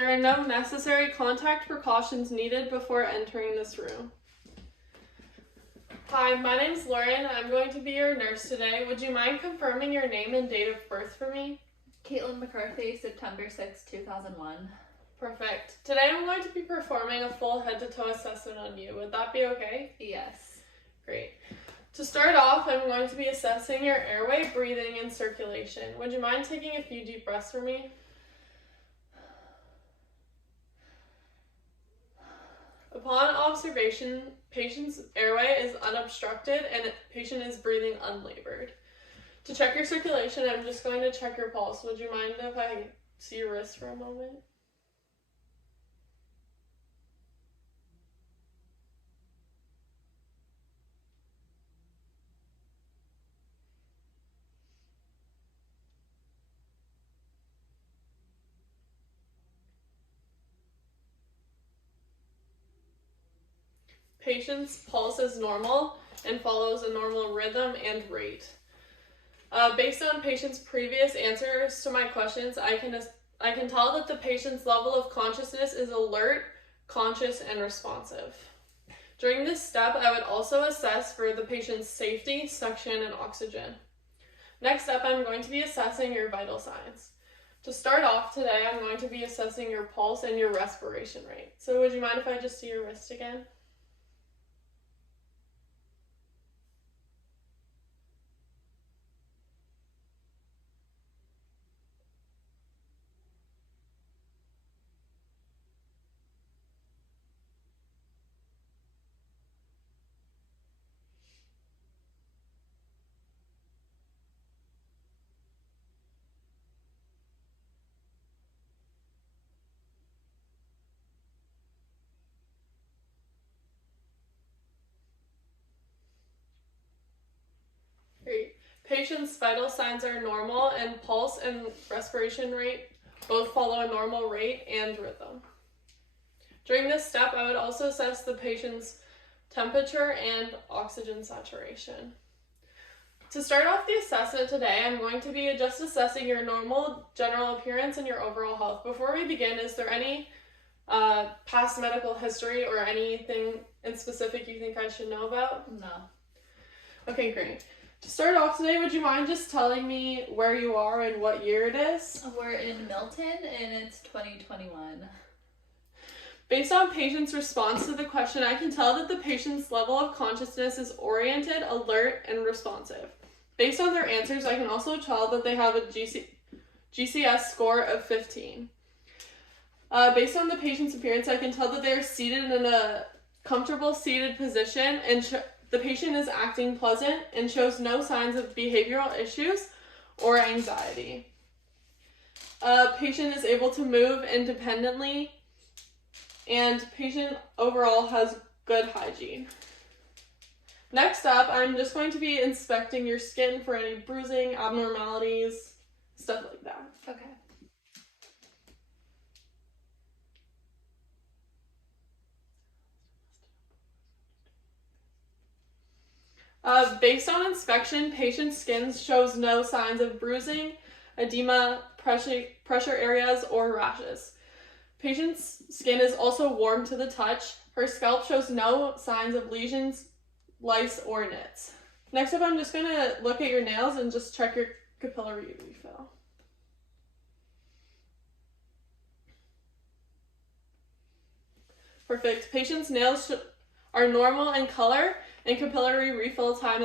There are no necessary contact precautions needed before entering this room. Hi, my name's Lauren. I'm going to be your nurse today. Would you mind confirming your name and date of birth for me? Caitlin McCarthy, September 6, 2001. Perfect. Today I'm going to be performing a full head-to-toe assessment on you. Would that be okay? Yes. Great. To start off, I'm going to be assessing your airway, breathing, and circulation. Would you mind taking a few deep breaths for me? Upon observation, patient's airway is unobstructed and patient is breathing unlabored. To check your circulation, I'm just going to check your pulse. Would you mind if I see your wrist for a moment? Patient's pulse is normal and follows a normal rhythm and rate. Based on patient's previous answers to my questions, I can tell that the patient's level of consciousness is alert, conscious, and responsive. During this step, I would also assess for the patient's safety, suction, and oxygen. Next up, I'm going to be assessing your vital signs. To start off today, I'm going to be assessing your pulse and your respiration rate. So would you mind if I just see your wrist again? Great. Patient's vital signs are normal, and pulse and respiration rate both follow a normal rate and rhythm. During this step, I would also assess the patient's temperature and oxygen saturation. To start off the assessment today, I'm going to be just assessing your normal general appearance and your overall health. Before we begin, is there any past medical history or anything in specific you think I should know about? No. Okay, great. To start off today, would you mind just telling me where you are and what year it is? We're in Milton and it's 2021. Based on patient's response to the question, I can tell that the patient's level of consciousness is oriented, alert, and responsive. Based on their answers, I can also tell that they have a GCS score of 15. Based on the patient's appearance, I can tell that they are seated in a comfortable seated position and the patient is acting pleasant and shows no signs of behavioral issues or anxiety. Patient is able to move independently, and patient overall has good hygiene. Next up, I'm just going to be inspecting your skin for any bruising, abnormalities, stuff like that. Okay. Based on inspection, patient's skin shows no signs of bruising, edema, pressure areas, or rashes. Patient's skin is also warm to the touch. Her scalp shows no signs of lesions, lice, or nits. Next up, I'm just going to look at your nails and just check your capillary refill. Perfect. Patient's nails are normal in color and capillary refill time is